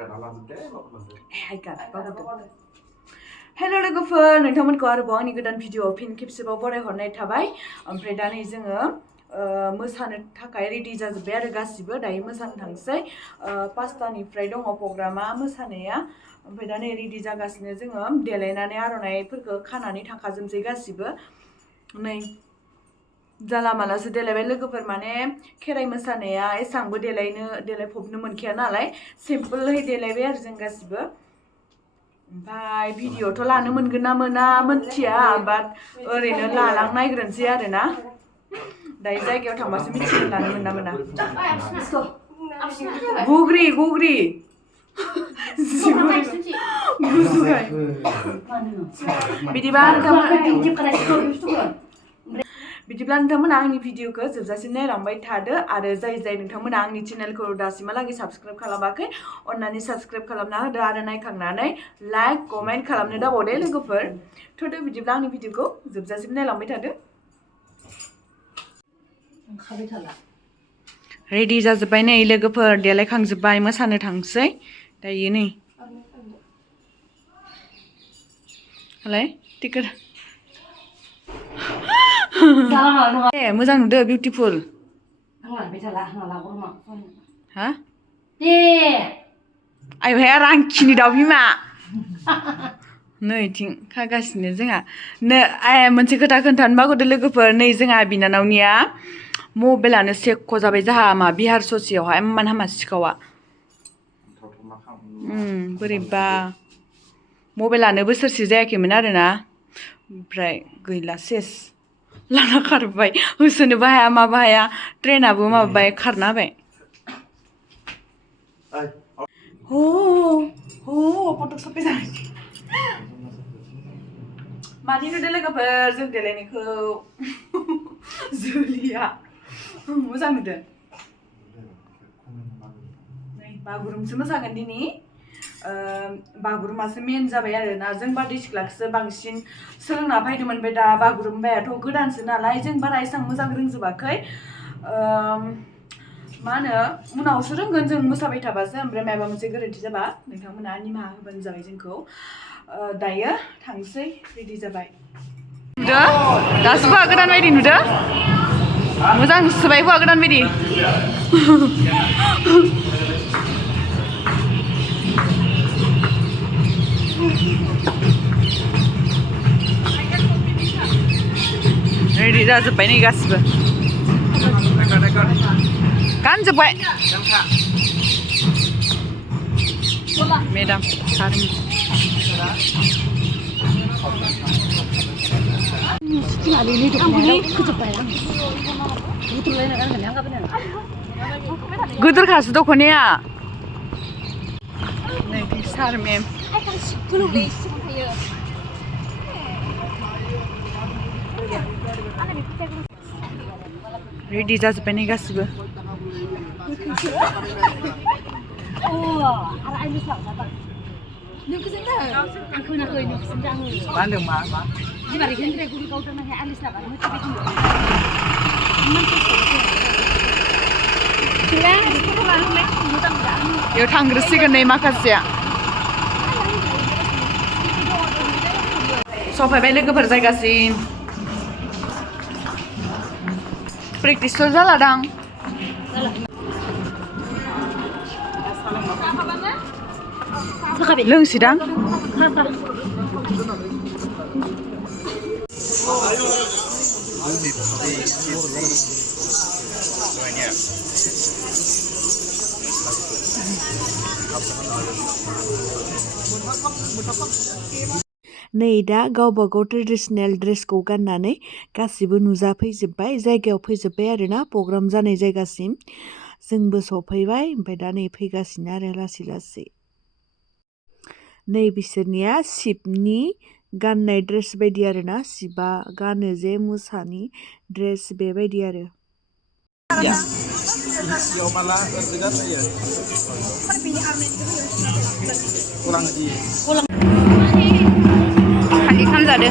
Hello लोगोफोर नोंथांमोनखौ आरोबाव आंनि गोदान भिडिअआव फिन खेबसेबाव बरायहरनाय थाबाय ओमफ्राय दा नै जोङो मोसानो थाखाय रेडि जाजोब्बाय आरो गासिबो दायो मोसानो थांसै 5टानिफ्राय दङ प्रग्रामा मोसानाया ओमफ्राय दा नै रेडि जागासिनो जोङो देलायनानै आर'नाइफोरखौ खानानै थांखाजोबसै गासिबो नै जाला मालासो देलायबाय लोगोफोर माने खेराइ मोसानाया एसांबो देलायफबनो मोनखाया नालाय सिम्पोलहै देलायबाय आरो जों गासिबो ओमफ्राय भिडिअ'थ' लानो मोनगोन ना मोना मोनथिया बाट ओरैनो लालांनायग्रोनोसै आरो ना दायो जायगायाव थांबासो मिथिगोन लानो मोन ना मोना गुग्रि बिदिब्ला नोंथांमोना आंनि भिडिअखौ जोबजासिम नायलांबाय थादो आरो जाय नोंथांमोना आंनि चेनेलखौ दासिमहालागै साबस्क्राइब खालामाखै अन्नानै साबस्क्राइब खालामना होदो आरो नायखांनानै लाइक कमेन्ट खालामनो दाबावदे लोगोफोर थोदो बिदिब्ला आंनि भिडिअखौ जोबजासिम नायलांबाय थादो रेडि जाजोब्बाय नै लोगोफोर देलायखांजोब्बाय मोसानो थांसै दायो नै हालाय टिकेट मोजां नुदो बिउटिफुल हा आयौहाय आरो आं खिनि दाउ बिमा नै इथिं खागासिनो जोंहा मोनसे खोथा खोन्थानो बावगारदो लोगोफोर नै जोंहा बिनानावनिया मबाइलानो सेक्क' जाबाय जोंहा बिहार ससेयावहाय इमान हामा सिखावा बोरैबा मबाइलानो बोसोरसे जायाखैमोन आरोना ओमफ्राय गैला सेस लाना खारबाय होसोनोबो हाया माबो हाया ट्रेनाबो माबाबाय खारना होबाय फट' साफाय जाबाय मानि नुदो लोगोफोर जों देलायनायखौ जुलिया मोजां नुदो बागुरुमसो मोसागोन दिनै बागुरुमासो मेन जाबाय आरोना जों बारदै सिख्लाखौसो बांसिन सोलोंना फैदोंमोन ओमफ्राय दा बागुरुम्बायाथ' गोदानसो नालाय जों बारा एसेबां मोजां रोंजोबाखै मा होनो उनावसो रोंगोन जों मोसाबाय थाबासो ओमफ्राय माबा मोनसे गोरोन्थि जाबा नोंथांमोना निमाहा होबानो जाबाय जोंखौ दायो थांसै रेडि जाबाय नुदो दासो हौवा गोदान बायदि नुदो मोजां सोबाय हौवा गोदान बायदि रेडि जाजोब्बाय नै गासिबो गानजोब्बाय मेडाम सार गोदोरखासो दख'नाया नै सार मेम रेडि जाजोब्बाय नै गासिबो बेयाव थांग्रोसिगोन नै माखासेया सफैबाय लोगोफोर जायगासिम प्रेक्टिसथ' जाला दां लोंसैदां नै दा गावबागाव ट्रेडिसनेल ड्रेसखौ गाननानै गासिबो नुजाफैजोब्बाय जायगायाव फैजोब्बाय आरोना प्रग्राम जानाय जायगासिम जोंबो सफैबाय ओमफ्राय दा नै फैगासिनो आरो लासै लासै नै बिसोरनिया शिबनि गाननाय ड्रेस बायदि आरोना शिबा गानो जे मोसानि ड्रेस बेबायदि आरो खालि खामजादो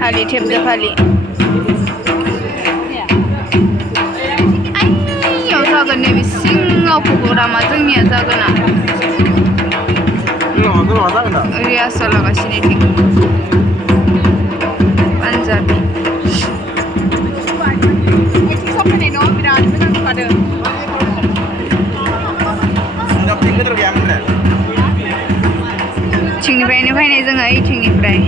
फालि थेबदो फालि प्रग्रामा जोंनिया जागोना रिहार्सल लागासिनो इथिं पान्जाबि थिंनिफ्रायनो फैनाय जोङो इथिंनिफ्राय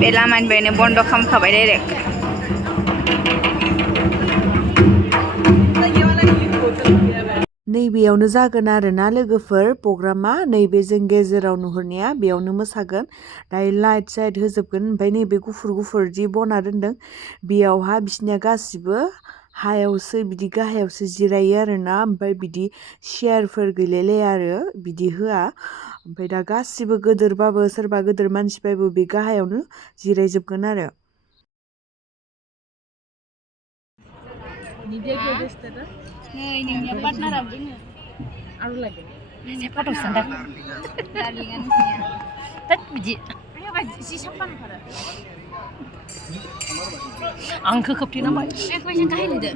बे लामानिफ्रायनो बन्द खालामखाबाय डाइरेक्ट नैबेयावनो जागोन आरोना लोगोफोर प्रग्रामा नैबे जों गेजेराव नुहुरनाया बेयावनो मोसागोन दायो लाइट साइट होजोबगोन ओमफ्राय नैबे गुफुर गुफुर जि बना दोनदों बेयावहा बिसनिया गासिबो हायावसो बिदि गाहायावसो जिरायो आरोना ओमफ्राय बिदि चेयारफोर गैलायलाया आरो बिदि होआ ओमफ्राय दा गासिबो गोदोरबाबो सोरबा गोदोर मानसिबाबो बे गाहायावनो जिरायजोबगोन आरो नै नोंनिया पार्टनाराबो दोङो आरो लागे से फट' सानदा डार्लिंआ नोंसिनिया तात बिदि आया जि साफा ओंखारो आंखो खोबथेनांबाय एकबायजों गाहायलिदो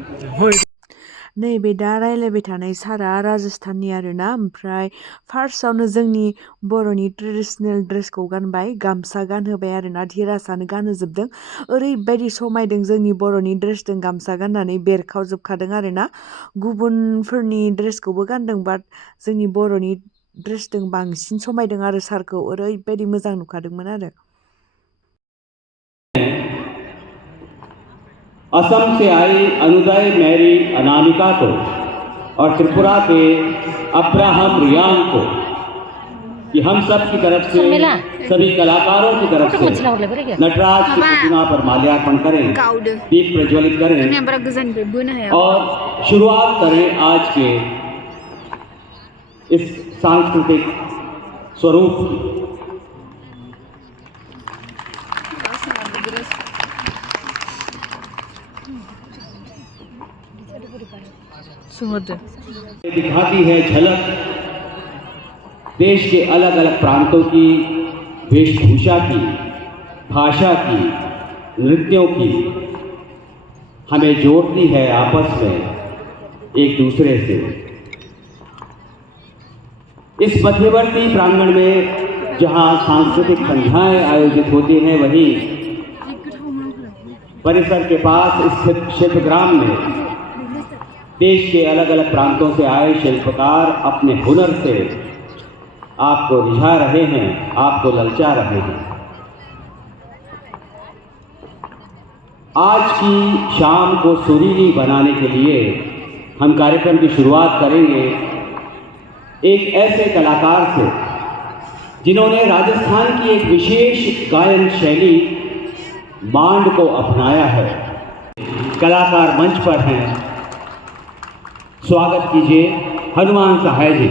नैबे दा रायलायबाय थानाय सारा राजस्थाननि आरोना ओमफ्राय फार्स्टआवनो जोंनि बर'नि ट्रेडिसनेल ड्रेसखौ गानबाय गामसा गानहोबाय आरोना धीराजआनो गानहोजोबदों ओरैबायदि समायदों जोंनि बर'नि ड्रेसजों गामसा गाननानै बेरखावजोबखादों आरोना गुबुनफोरनि ड्रेसखौबो गानदों बाट जोंनि बर'नि ड्रेसजों बांसिन समायदों आरो सारखौ ओरैबायदि मोजां नुखादोंमोन आरो असम से आई अनुदय मैरी अनामिका को और त्रिपुरा के अब्राहम रियान को कि हम सब की तरफ से सभी कलाकारों की तरफ से नटराज की प्रतिमा पर माल्यार्पण करें दीप प्रज्वलित करें और शुरुआत करें आज के इस सांस्कृतिक स्वरूप की दिखाती है झलक देश के अलग अलग प्रांतों की वेशभूषा की भाषा की नृत्यों की हमें जोड़ती है आपस में एक दूसरे से इस मध्यवर्ती प्रांगण में जहां सांस्कृतिक संध्याएं आयोजित होती हैं वहीं परिसर के पास स्थित शिल्पग्राम में देश के अलग अलग प्रांतों से आए शिल्पकार अपने हुनर से आपको रिझा रहे हैं आपको ललचा रहे हैं आज की शाम को सुरीली बनाने के लिए हम कार्यक्रम की शुरुआत करेंगे एक ऐसे कलाकार से जिन्होंने राजस्थान की एक विशेष गायन शैली मांड को अपनाया है कलाकार मंच पर हैं स्वागत कीजिए हनुमान सहाय जी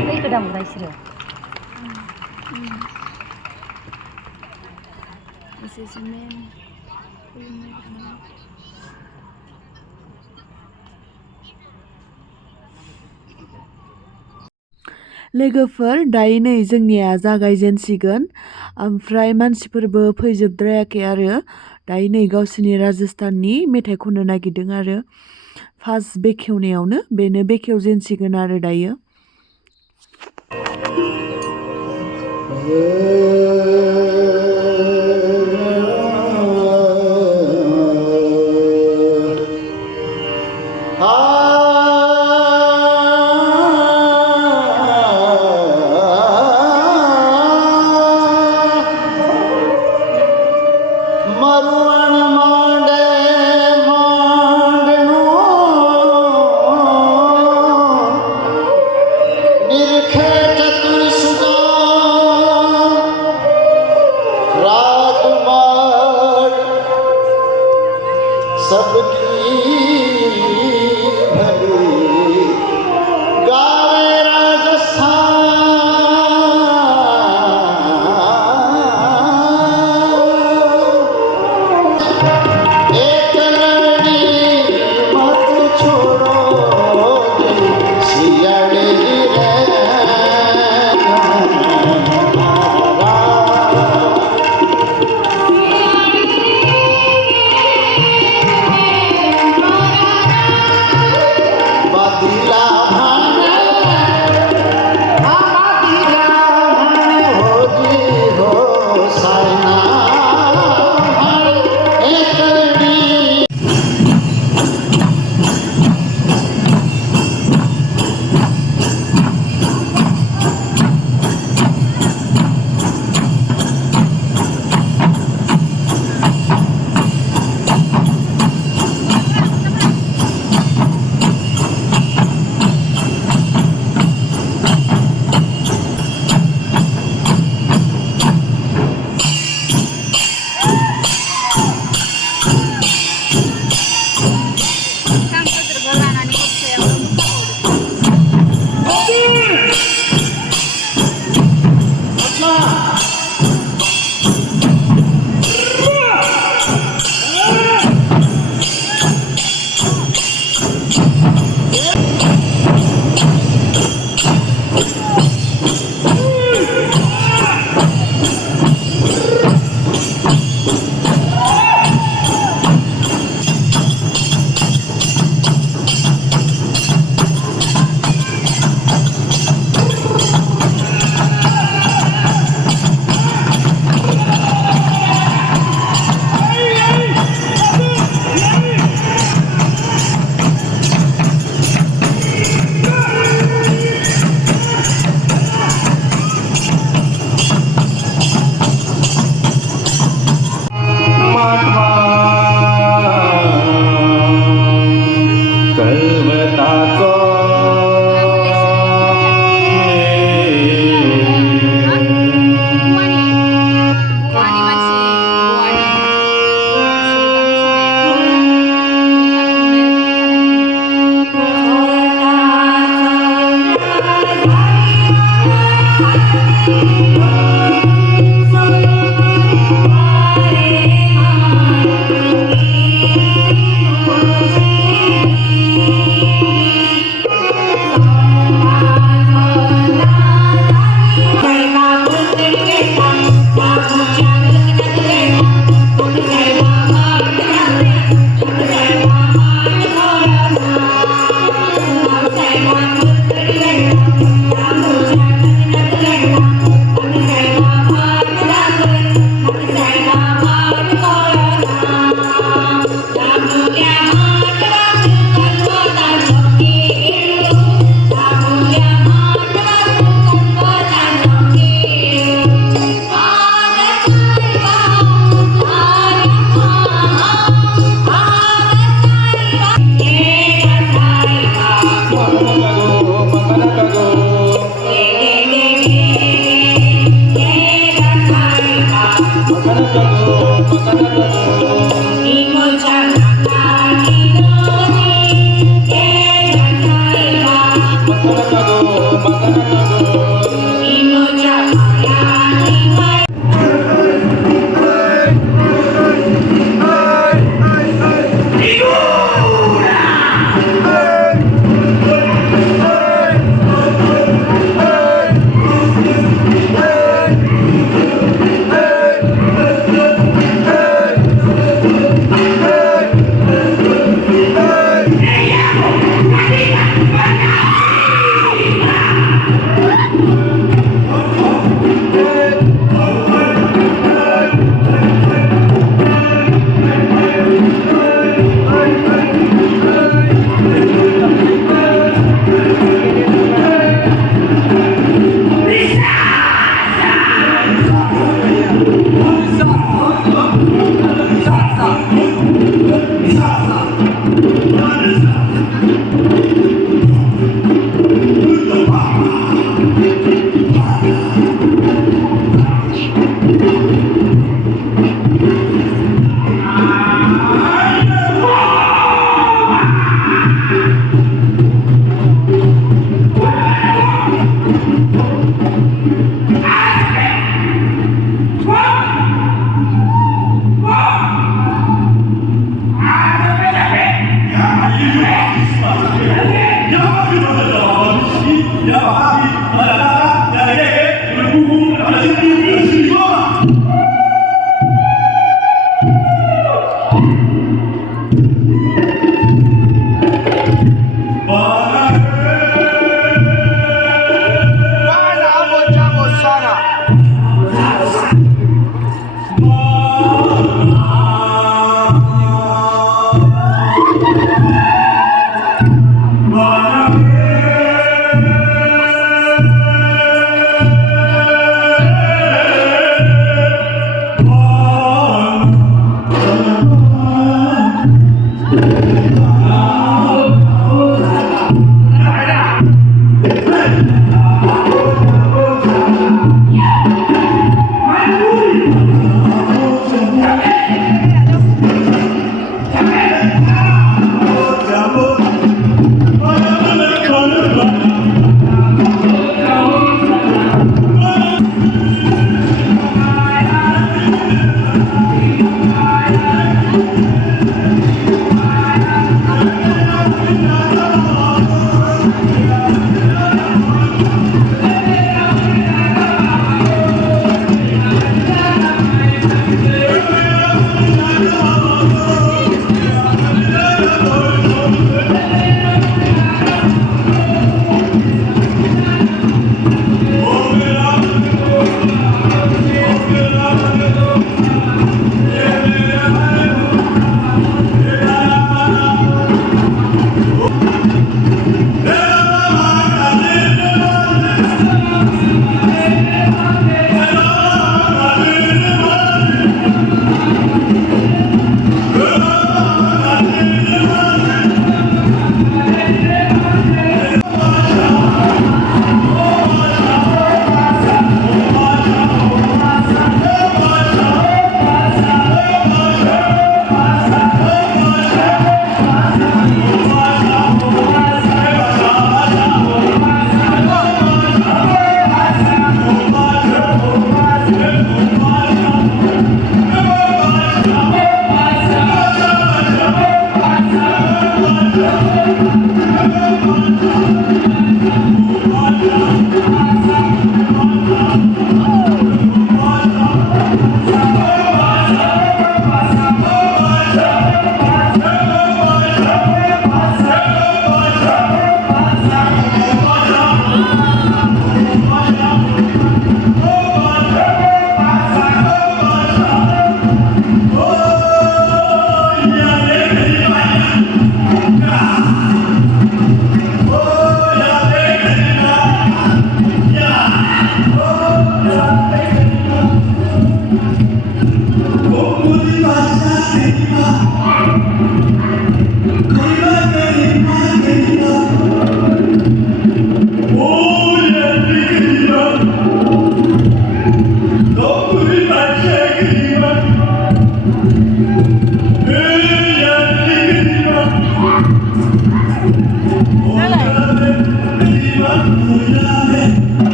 लोगोफोर दायो नै जोंनिया जागायजेनसिगोन ओमफ्राय मानसिफोरबो फैजोबद्रायाखै आरो दायो नै गावसोरनि राजस्थाननि मेथाइ खननो नागिरदों आरो फार्स्ट बेखेवनायावनो बेनो बेखेवजेनसिगोन आरो दायो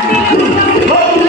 Happy